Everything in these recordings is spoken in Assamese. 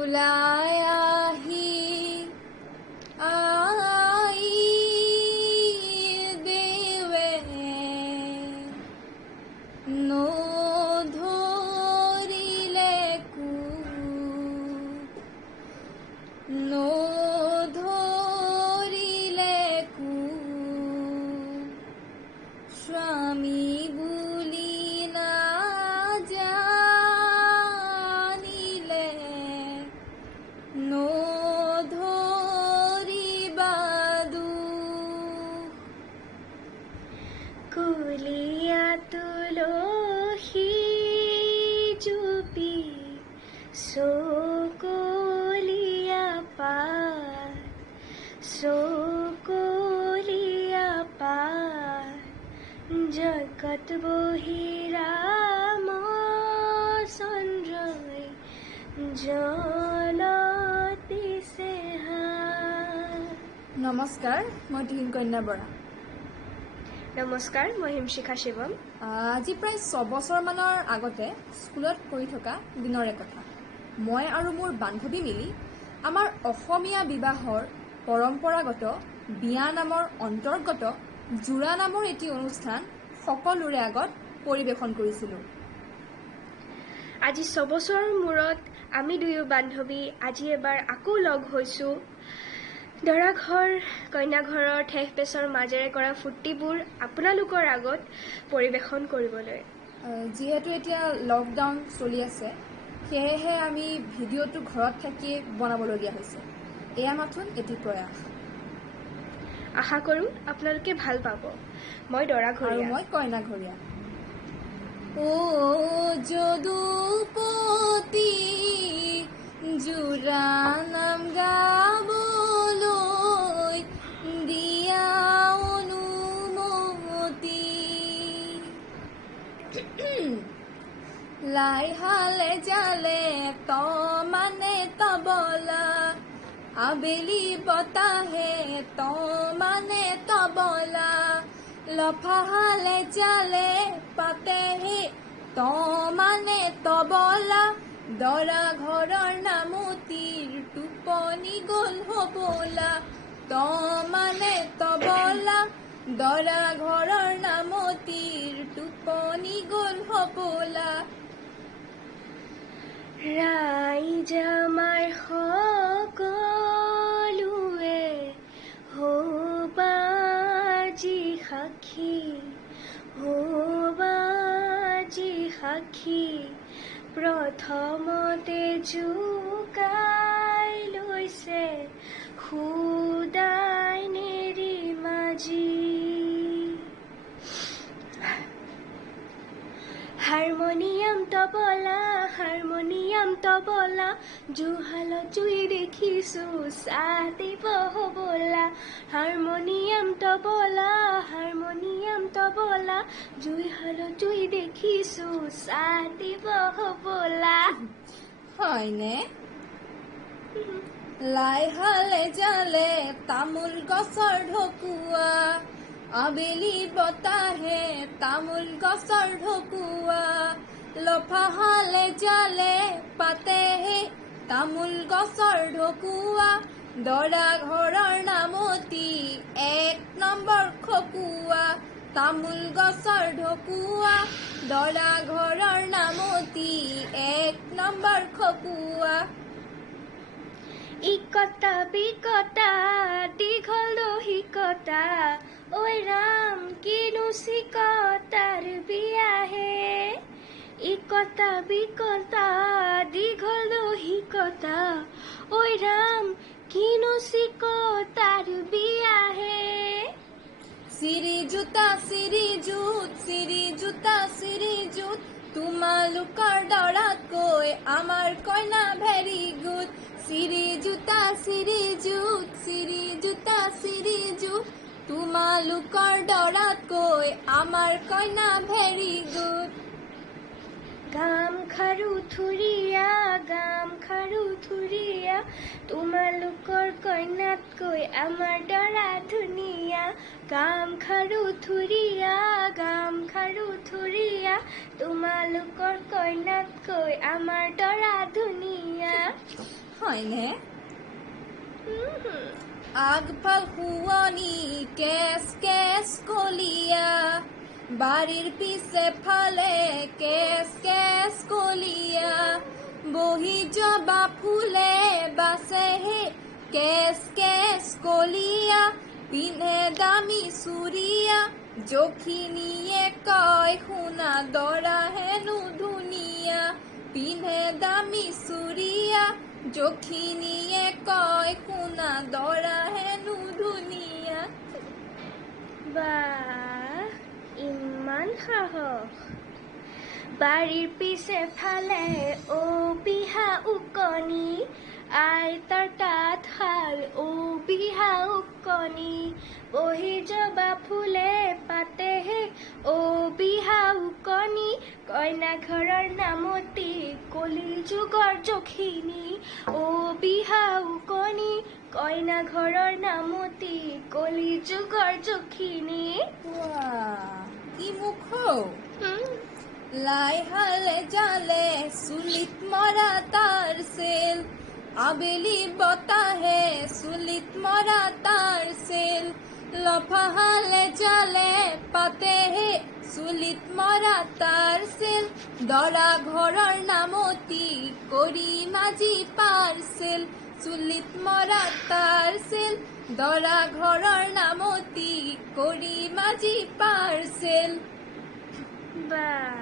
ওলাই আহি আই দেৱে নধৰিলে নধৰিলে স্বামী বুলি নাজানিলে নধৰিবা দুখ কুলিয়া তুলসী জুপি চকলীয়া পাত জগত বহি ৰাম চন্দ্ৰই জলতিছে নমস্কাৰ, মই তুহিন কন্যা বৰা। নমস্কাৰ, মই হিমশিখা শিৱম। আজি প্ৰায় 6 বছৰমানৰ আগতে স্কুলত কৰি থকা দিনৰে কথা। মই আৰু মোৰ বান্ধৱী মিলি আমাৰ অসমীয়া বিবাহৰ পৰম্পৰাগত বিয়া নামৰ অন্তৰ্গত জোৰা নামৰ এটি অনুষ্ঠান সকলোৰে আগত পৰিৱেশন কৰিছিলোঁ। আজি 6 বছৰৰ মূৰত আমি দুয়ো বান্ধৱী আজি এবাৰ আকৌ লগ হৈছোঁ। দৰা ঘৰ কইনা ঘৰৰ ঠেহ পেচৰ মাজেৰে কৰা ফূৰ্তিবোৰ আপোনালোকৰ আগত পৰিৱেশন কৰিবলৈ। যিহেতু এতিয়া লকডাউন চলি আছে, সেয়েহে আমি ভিডিঅ'টো ঘৰত থাকিয়ে বনাবলগীয়া হৈছে। এয়া মাথোন এটি প্ৰয়াস। আশা কৰোঁ আপোনালোকে ভাল পাব। মই দৰা ঘৰীয়া আৰু মই কইনা ঘৰীয়া। ও যদুপতি জোৰা নাম গাবলৈ দিয়া অনুমতি লাই হালে জালে মানে তবলা আবেলি বতাহে মানে তবলা লফাহালে জালে পাতেহে মানে তবলা দৰা ঘৰৰ নামতিৰ টোপনি গ'ল হবলা মানে তবলা দৰা ঘৰৰ নামতিৰ টোপনি গ'ল হবলা। ৰাইজ আমাৰ সকলোৱে হবাজি সাক্ষী প্ৰথমতে জোকাই লৈছে খুদাই নেৰি মাজি। হাৰমনিয়াম তবলা জুহালত জুই দেখিছো চাটিব হবলা। হাৰমনিয়াম তবলা জুহালত জুই দেখিছো চাটিব হবলা। হয়নে? লাই হালে জালে তামোল গছৰ ঢকুৱা আবেলি বতাহে তামোল গছৰ ঢকুৱা লফাহালে জালে পাতেহে তামোল গছৰ ঢকুৱা দৰা ঘৰৰ নামতি 1 নম্বৰ খকুৱা তামোল গছৰ ঢকুৱা দৰা ঘৰৰ নামতি 1 নম্বৰ খকুৱা। ইকতা বিকতা দীঘল দহিকতা ঐ ৰাম কিনো চিকতাৰ বিয়াহে। ইকতা বিকতা দীঘল দহিকতা ঐ ৰাম কিনো চিকতাৰ বিয়াহে। চিৰি জোতা চিৰি জুত তোমালোকৰ দৰাতকৈ আমাৰ কইনা ভেৰি গুড। চিৰি জোতা চিৰি জুত তোমালোকৰ দৰাতকৈ আমাৰ কইনা ভেৰি গুড। গাম খাৰু থুৰীয়া তোমালোকৰ কইনাতকৈ আমাৰ দৰা ধুনীয়া। গাম খাৰু থুৰীয়া তোমালোকৰ কইনাতকৈ আমাৰ দৰা ধুনীয়া। হয়নে? আগফাল শুৱনি কেচ কেচ কলীয়া, বাৰীৰ পিছে ফালে কেচ কেচ কলীয়া, বহি জবা ফুলে বাচেহে কেচ কেচ কলীয়া, পিন্ধে দামী চুৰিয়া, জখিনীয়ে কয় শুনা দৰা হেনো ধুনীয়া, পিন্ধে দামী চুৰিয়া, জখিনীয়ে কয় শুনা দৰা হেনো ধুনীয়া। বাহ, ইমান সাহস! বাৰীৰ পিছে ফালে বিহা উকনি, আইতাৰ তাঁতশাল বিহা উকনি, বহি জবা ফুলে পাতেহে বিহা উকনি, কইনা ঘৰৰ নামতি কলি যুগৰ জখিনী, বিহা উকনি, কইনা ঘৰৰ নামতি কলি যুগৰ জখিনী। ৱাহ, কি মুখ হৌ! লাই হালে জালে চুলিত মৰা তাৰ চেল, আবেলি বতাহে চুলিত মৰা তাৰ চেল, লফাহালে জালে পাতেহে চুলিত মৰা তাৰ চেল, দৰা ঘৰৰ নামতি কৰি মাজি পাৰ্চেল, চুলিত মৰা তাৰ চেল, দৰা ঘৰৰ নামতি কৰি মাজি পাৰ্চেল। বাহ,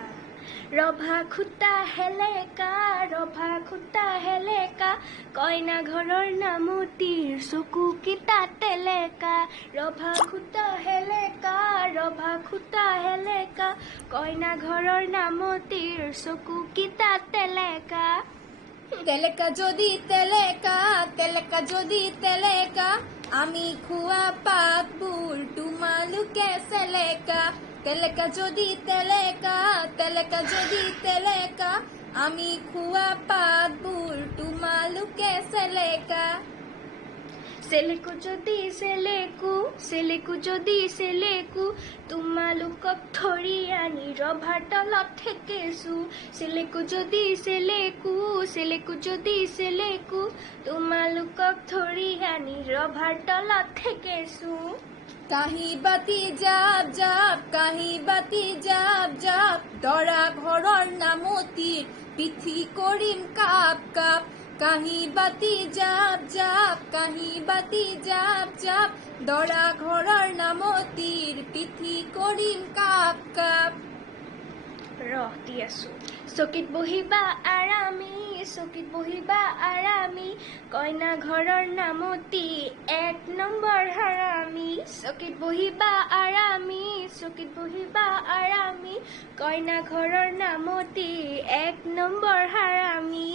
ৰভা খুটা হেলেকা, ৰভা খুটা হেলেকা, কইনা ঘৰৰ নামতিৰ চকু কিটা তেলেকা, ৰভা খুটা হেলেকা, ৰভা খুটা হেলেকা, কইনা ঘৰৰ নামতিৰ চকু কিটা তেলেকা। তেলেকা যদি তেলেকা, তেলেকা যদি তেলেকা, আমি খোৱা পাতবোৰ তোমালোকে চেলেকা, তেলেকা যদি তেলেকা, তেলেকা যদি তেলেকা, আমি খোৱা পাতবোৰ তোমালোকে চেলেকা। চেলেকু যদি চেলেকু, চেলেকু যদি চেলেকু, তোমালোকক ধৰি আনি ৰভাৰ তলত ঠেকেছো, চেলেকু যদি চেলেকু, চেলেকু যদি চেলেকু, তোমালোকক ধৰি আনি ৰভাৰ তলত ঠেকেছো। কাঁহী বাতি জাপ জাপ, কাঁহী বাতি জাপ জাপ, দৰা ঘৰৰ নামতিৰ পিঠি কৰিম কাপ কাপ, কাঁহী বাতি জাপ জাপ, কাঁহী বাতি জাপ জাপ, দৰা ঘৰৰ নামতিৰ পিঠি কৰিম কাপ কাপ। ৰহ দি আছো। চকীত বহিবা আৰামী, চকীত বহিবা আৰামী, কইনা ঘৰৰ নামতি 1 নম্বৰ হাৰামী, চকীত বহিবা আৰামী, চকীত বহিবা আৰামী, কইনা ঘৰৰ নামতি 1 নম্বৰ হাৰামী।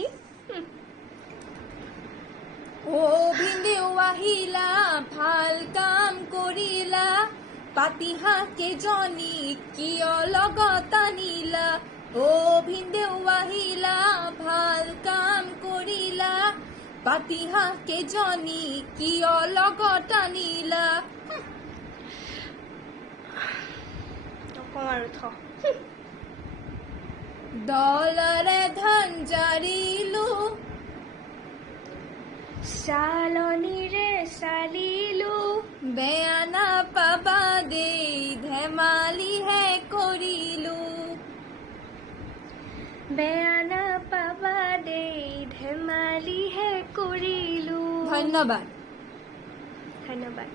ভিন্দেও আহিলা ভাল কাম কৰিলা, পাতিহাঁহ কেইজনীক কিয় লগত আনিলা, ভিন্দেও আহিলা ভাল কাম কৰিলা, পাতিহাঁহ কেইজনীক কিয় লগত আনিলা। নকওঁ আৰু থ। ডলাৰে ধন জাৰিলো, চালনীৰে চালিলো, বেয়া নাপাবা দেই ধেমালিহে কৰিলো, বেয়া নাপাবা দেই ধেমালিহে কৰিলো। ধন্যবাদ। ধন্যবাদ।